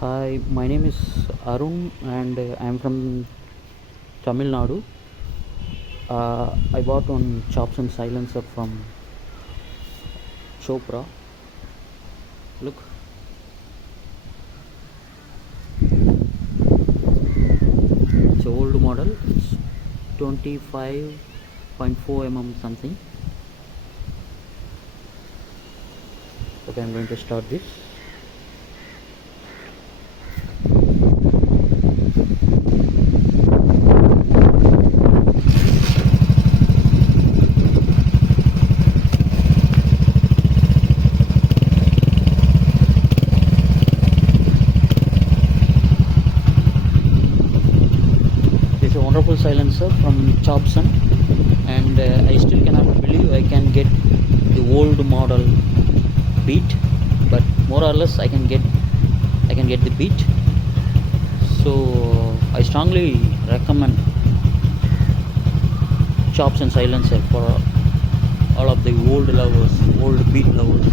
Hi, my name is Arun and I am from Tamil Nadu. I bought one Chopson silencer from Chopra. Look, it's an old model. It's 25.4 something. Okay, I'm going to start this. It's a wonderful silencer from Chopson, and I still cannot believe I can get the old model beat, but more or less I can get the beat. So I strongly recommend Chopson silencer for all of the old lovers, old beat lovers.